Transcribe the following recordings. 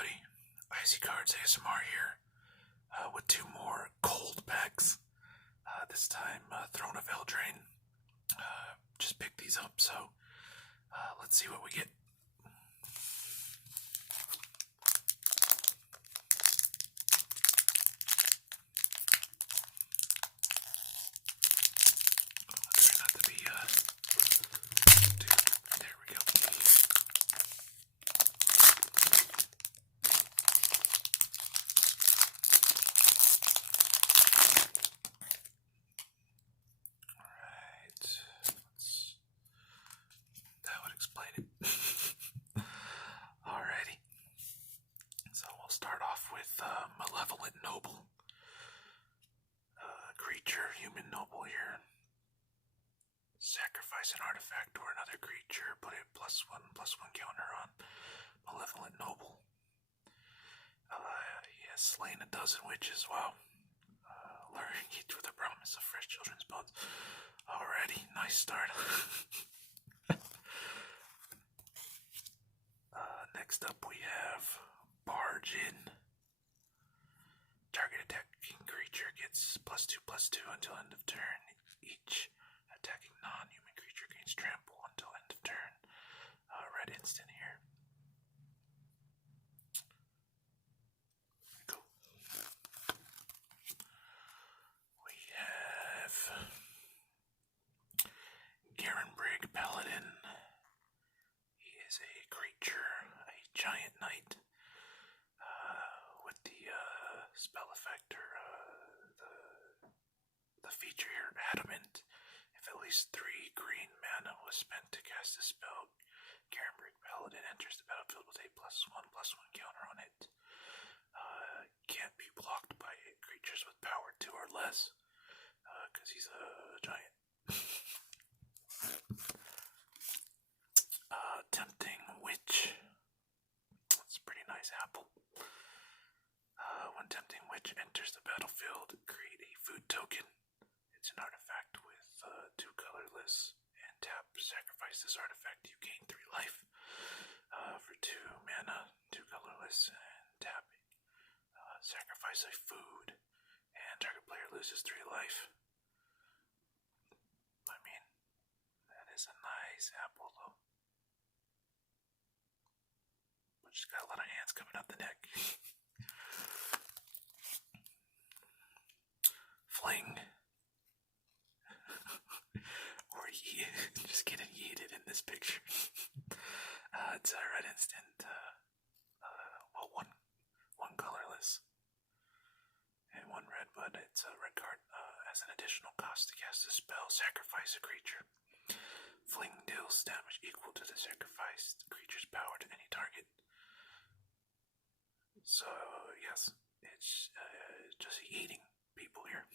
everybody, Icy Cards ASMR here, with two more cold packs. This time, Throne of Eldraine. Just picked these up, so let's see what we get. Let's try not to be, there we go. That would explain it. Alrighty. So we'll start off with Malevolent Noble. Creature, human noble here. Sacrifice an artifact or another creature. Put a +1/+1 counter on Malevolent Noble. He has slain a dozen witches. Wow. Luring each with a promise of fresh children's bones. Alrighty, nice start. Next up we have Barge In. Target attacking creature gets +2/+2 until end of turn. Each attacking non-human creature gains trample until end of turn. Red instant here. There we go. We have Garenbrig Paladin. He is a creature, a giant knight, with the spell effect or the feature here, Adamant. If at least 3 green mana was spent to cast a spell, Garenbrig Paladin enters the battlefield with a +1/+1 counter on it. Can't be blocked by creatures with power 2 or less, because he's a giant. Tempting Witch. That's a pretty nice apple. When Tempting Witch enters the battlefield, create a food token. It's an artifact with 2 colorless, and tap, sacrifice this artifact, you gain 3 life. For 2 mana, 2 colorless, and tap, sacrifice a food, and target player loses 3 life. I mean, that is a nice apple though. But she's got a lot of hands coming up the neck. Fling. Or just getting yeeted in this picture. It's a red instant, one colorless and 1 red, but it's a red card. As an additional cost to cast a spell, sacrifice a creature. Fling deals damage equal to the sacrificed creature's power to any target. So yes, it's just eating people here.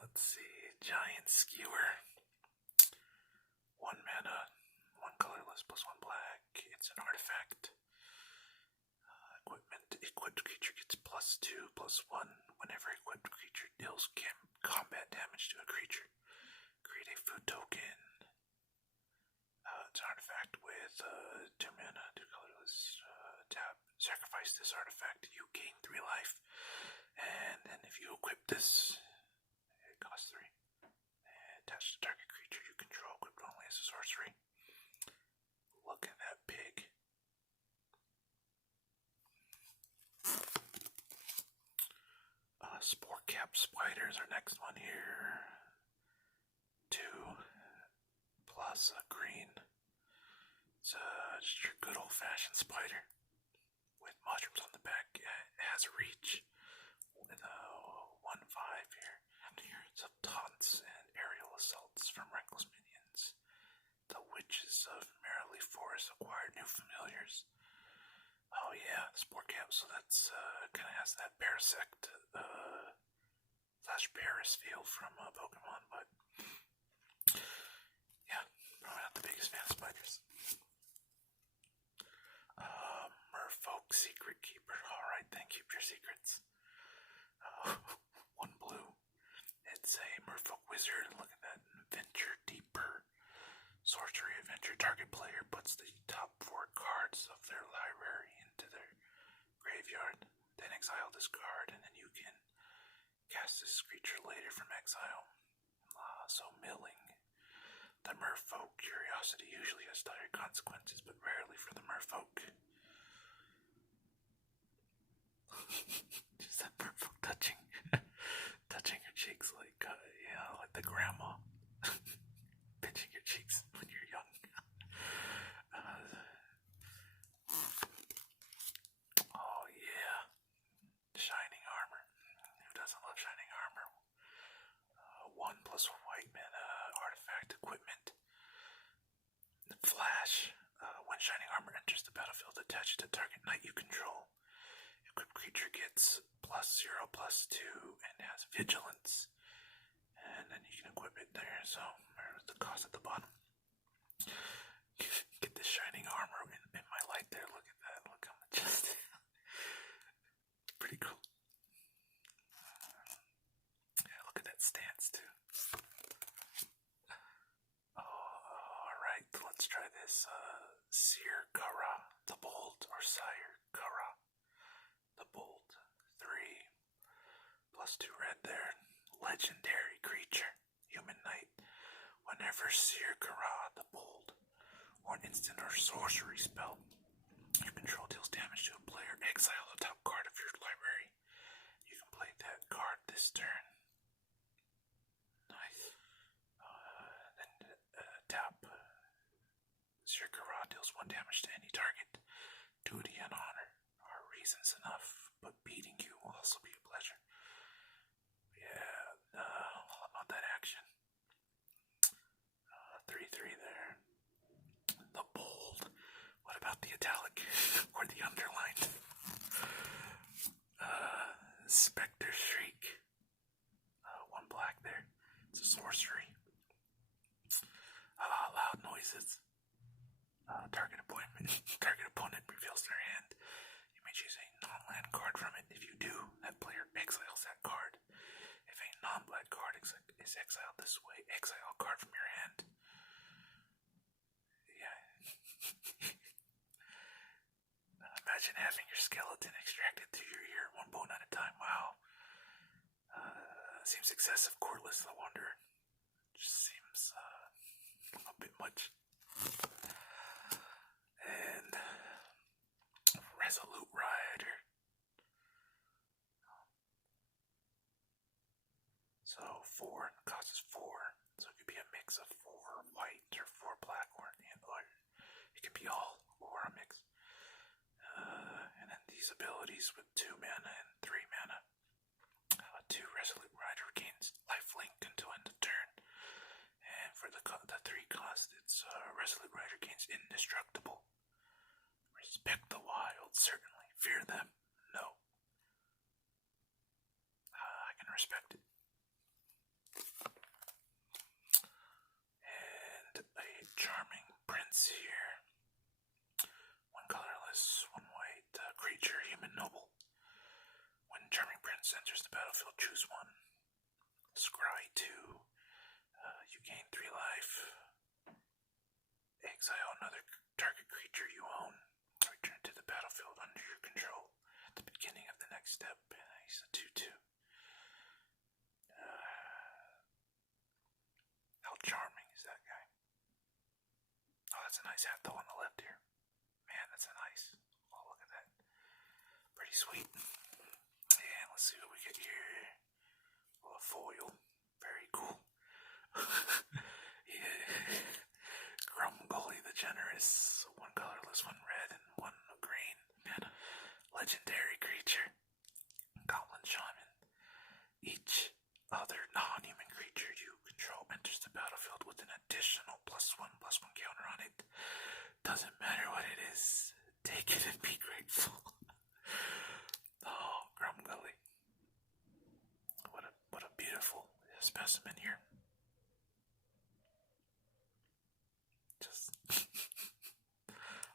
Let's see, Giant Skewer. 1 mana, 1 colorless +1 black. It's an artifact. Equipment. Equipped creature gets +2/+1 whenever equipped creature deals combat damage to a creature. Create a food token. It's an artifact with 2 mana, 2 colorless. Tap. Sacrifice this artifact. You gain 3 life. And then if you equip this, it costs 3. Attached to target creature you control, equipped only as a sorcery. Look at that pig. Spore Cap Spiders, our next one here. 2 plus a green. It's just your good old-fashioned spider with mushrooms on the back. It has reach with a 1/5 here. And here's of taunts and aerial assaults from reckless minions. The Witches of Merrily Forest acquired new familiars. Oh yeah, Spore Cap, so that's kind of has that Parasect / Paris feel from Pokemon, but yeah, probably not the biggest fan of spiders. Merfolk Secret Keeper. Alright, then keep your secrets. 1 blue. It's a Merfolk Wizard. Look at that. Venture Deeper. Sorcery Adventure. Target player puts the top 4 cards this card, and then you can cast this creature later from exile. So milling. The merfolk curiosity usually has dire consequences, but rarely for the merfolk. Just that merfolk touching your cheeks like like the grandma pinching your cheeks when you're young. Oh yeah, shining armor. Who doesn't love shining armor? 1+1 white mana artifact equipment. Flash. When shining armor enters the battlefield, attach it to target knight you control. Equipped creature gets +0/+2 and has vigilance. And then you can equip it there. So there's the cost at the bottom. Get this shining armor in my light there. Look at that. Look how majestic. Pretty cool. Yeah, look at that stance too. Alright, let's try this. Seer Kara, the Bold, or Sire Kara, the Bold. 3+2 red there. Legendary creature, human knight. Whenever Seer Kara, the Bold, or an instant or sorcery spell you control deals damage to a player, exile the top card of your library. You can play that card this turn. Nice. Then tap. Seer Kara deals 1 damage to any target. Duty and honor are reasons enough, but beating you will also be a pleasure. Yeah, all about that action. 3/3 there. The Bold. What about the italic or the underlined? Spectre Shriek. 1 black there. It's a sorcery. Loud noises. Target opponent reveals their hand. You may choose a non-land card from it. If you do, that player exiles that card. If a non-black card is exiled this way, exile a card from your hand. Yeah. Imagine having your skeleton extracted through your ear, 1 bone at a time. Wow. Seems excessive. Cordless, I wonder. Just seems a bit much. And Resolute Rider. So 4 cost is 4. So it could be a mix of 4 white or 4 black, or it could be all or a mix. And then these abilities with 2 mana and 3 mana. 2 Resolute Rider gains lifelink until end of turn. And for the 3 cost, it's Resolute Rider gains indestructible. Respect the wild, certainly. Fear them, no. I can respect it. And a Charming Prince here. 1 colorless, 1 white creature, human noble. When Charming Prince enters the battlefield, choose 1. Scry 2. You gain 3 life. Exile another target creature you own. Return to the battlefield under your control at the beginning of the next step. He's a 2/2. How charming is that guy? Oh, that's a nice hat though on the left here. Man, that's a nice. Oh, look at that. Pretty sweet. And let's see what we get here. Oh, a foil. Very cool. Yeah. Grumgully the Generous. 1 colorless, 1 red, and 1 green. And a legendary creature. Goblin Shaman. Each other non-human creature you control enters the battlefield with an additional +1/+1 counter on it. Doesn't matter what it is. Take it and be grateful. Oh, Grumgully. What a beautiful specimen here. Just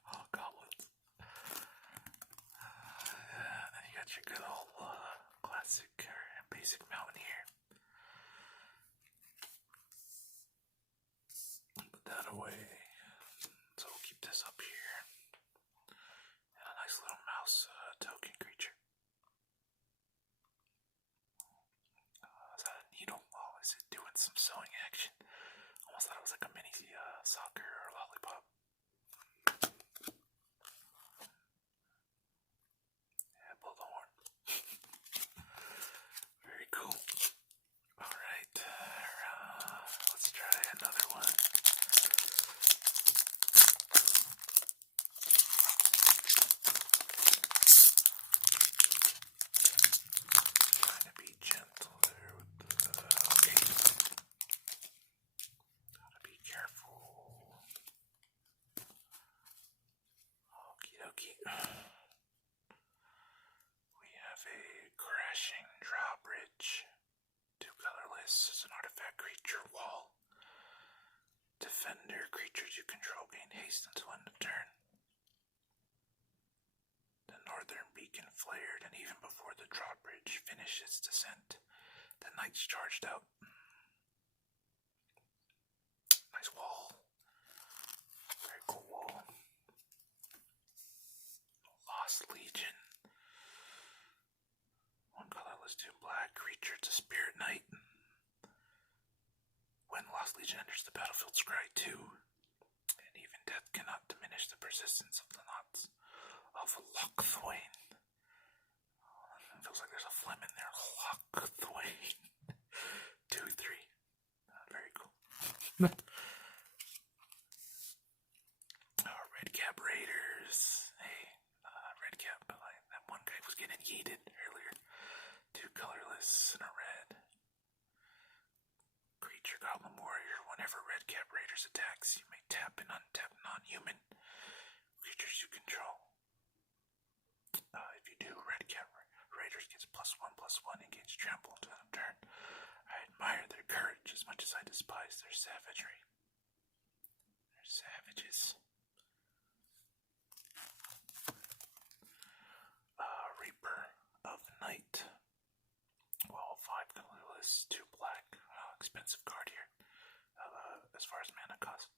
oh, goblins. Then you got your good old classic or basic Mountaineer. Put that away. So we'll keep this up here. And a nice little mouse token creature. Okie. We have a Crashing Drawbridge. 2 colorless. It's an artifact creature wall. Defender creatures you control gain haste until end of turn. The northern beacon flared, and even before the drawbridge finished its descent, the knights charged out. Nice wall. Very cool wall. Lost Legion. 1 colorless, 2 black. Creature, it's a spirit knight. When Lost Legion enters the battlefield, scry 2. And even death cannot diminish the persistence of the knots of Lochthwain. It feels like there's a phlegm in there. Lochthwain. 2/3. Very cool. Redcap Raiders. Hey, Redcap. That one guy was getting yeeted earlier. 2 colorless and a red. Creature Goblin Warrior. Whenever Redcap Raiders attacks, you may tap and untap non-human creatures you control. If you do, Redcap Raiders gets +1/+1 and gains trample until end of turn. I admire their courage as much as I despise their savagery. They're savages. Reaper of Night. Well, 5 colorless, 2 black. Expensive card here. As far as mana cost,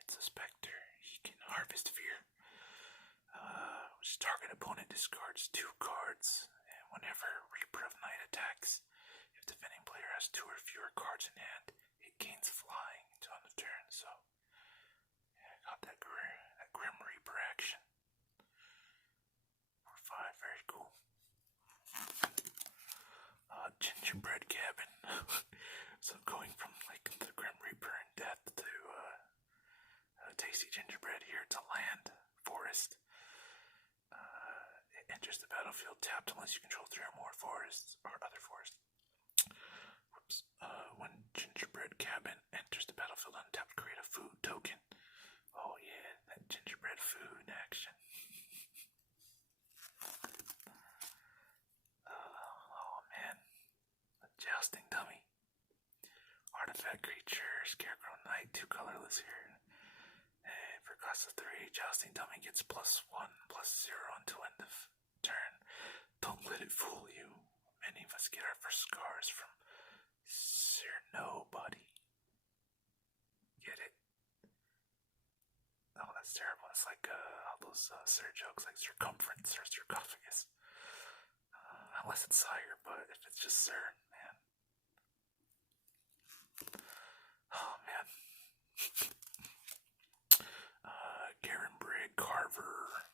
it's a specter. He can harvest fear. Which target opponent discards 2 cards, and whenever Reaper of Night attacks, if the defending player has 2 or fewer cards in hand, it gains flying until end of turn. So, yeah, I got that Grim Reaper action. For 5, very cool. Gingerbread Cabin. So going from like the Grim Reaper and Death to Tasty Gingerbread here to Land Forest. It enters the battlefield tapped unless you control 3 or more forests or other forests. Whoops. When Gingerbread Cabin enters the battlefield untapped, create a food token. Oh yeah, that gingerbread food action. Oh man. A Jousting Dummy. Artifact creature, Scarecrow Knight, 2 colorless here. And for cost of 3, Jousting Dummy gets +1/+0 until end of turn. Don't let it fool you. Many of us get our first scars from Sir Nobody. Get it? Oh, that's terrible. It's like all those Sir jokes, like circumference or sarcophagus. Unless it's Sire, but if it's just Sir, man. Oh, man. Garen Brigg Carver.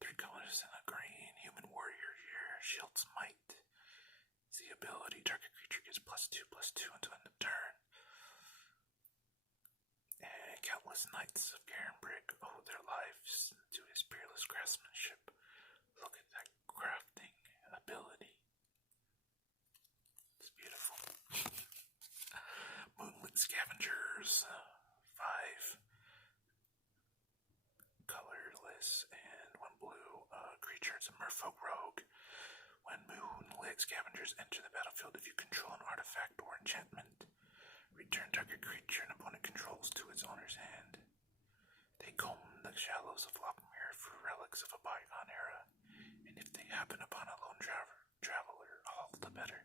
3 colors and a green. Human warrior here. Shield's Might. The ability, target creature gets +2/+2 until end of turn. And countless knights of Garen Brigg owe their lives to his peerless craftsmanship. Look at that crafting ability. It's beautiful. Moonlit Scavengers. 5 colorless and 1 blue. Creature, it's a Merfolk Rogue. When Moonlit Scavengers enter the battlefield, if you control an artifact or enchantment, return target creature an opponent controls to its owner's hand. They comb the shallows of Lochmere for relics of a bygone era, and if they happen upon a lone traveler, all the better.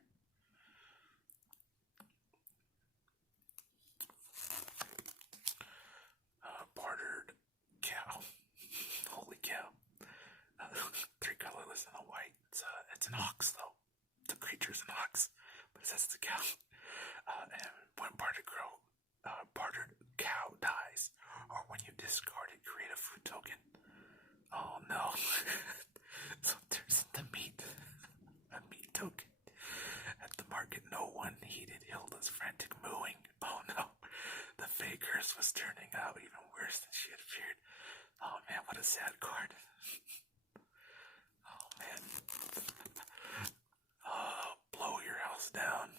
Bartered Cow. Holy cow. 3 colorless and a white. It's an ox, though. The creature's an ox, but it says it's a cow. And when bartered cow dies, or when you discard it, create a food token. Oh no. So there's the meat. A meat token. At the market, no one heeded Hilda's frantic mooing. Oh no. The fake curse was turning out even worse than she had feared. Oh man, what a sad card. Oh man. Blow your house down.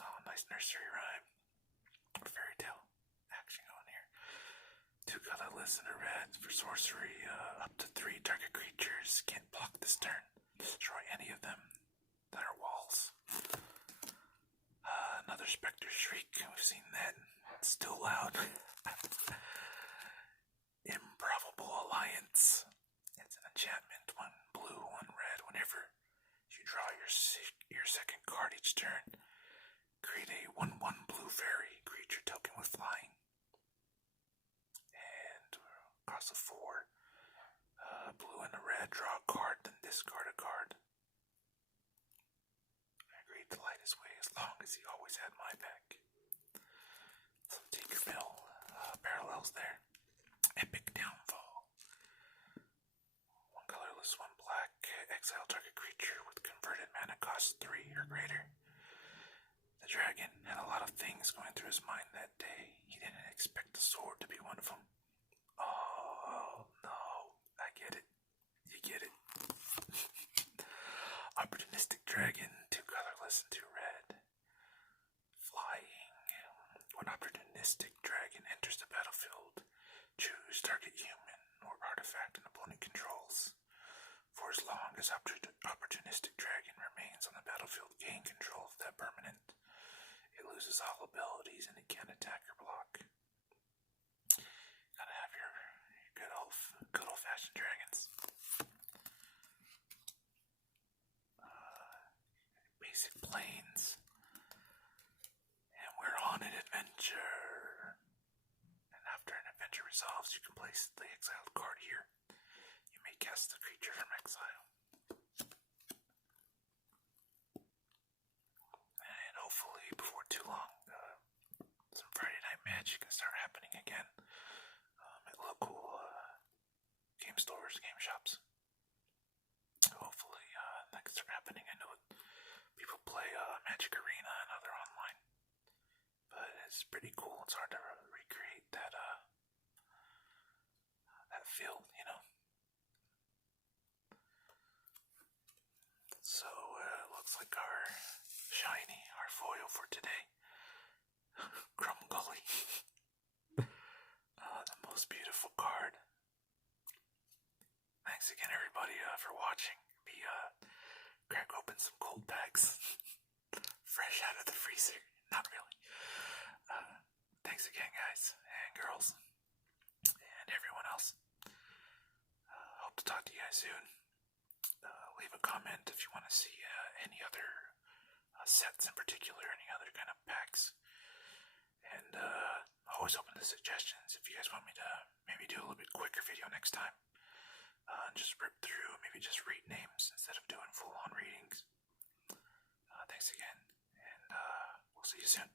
Oh, nice nursery rhyme. Fairy tale action going here. 2 colorless colorless and a red for sorcery. Up to 3 target creatures can't block this turn. Destroy any of them that are walls. Another Spectre Shriek. We've seen that. It's still loud. Improbable Alliance. It's an enchantment. 1 blue, 1 red. Whenever you draw your second card each turn, create a 1/1 blue fairy creature token with flying. And cost of 4. Blue and a red. Draw a card, then discard a card. I agreed to light his way as long as he always had my back. Some Tinkerbell parallels there. Epic Downfall. 1 colorless, 1 black. Exile target creature with converted mana cost 3 or greater. The dragon had a lot of things going through his mind that day. He didn't expect the sword to be one of them. Oh, no. I get it. You get it. Opportunistic Dragon, 2 colorless and 2 red. Flying. When Opportunistic Dragon enters the battlefield, choose target human or artifact an opponent controls. For as long as Opportunistic Dragon remains on the battlefield, gain control of that permanent. It loses all abilities and it can't attack or block. Gotta have your good old-fashioned dragons. Basic planes. And we're on an adventure. And after an adventure resolves, you can place the exiled card here. You may cast the creature from exile. And hopefully, before too long, some Friday Night Magic can start happening again at local game stores, game shops. Hopefully, that can start happening. I know people play Magic Arena and other online, but it's pretty cool. It's hard to recreate that feel, you know. So looks like our shiny, our foil for today, Grumgully. The most beautiful card. Thanks again, everybody, for watching. Crack open some cold packs, fresh out of the freezer. Not really. Thanks again, guys and girls, and everyone else. Hope to talk to you guys soon. Leave a comment if you want to see any other sets in particular, any other kind of packs. And always open to suggestions if you guys want me to maybe do a little bit quicker video next time. Just rip through, maybe just read names instead of doing full-on readings. Thanks again, and we'll see you soon.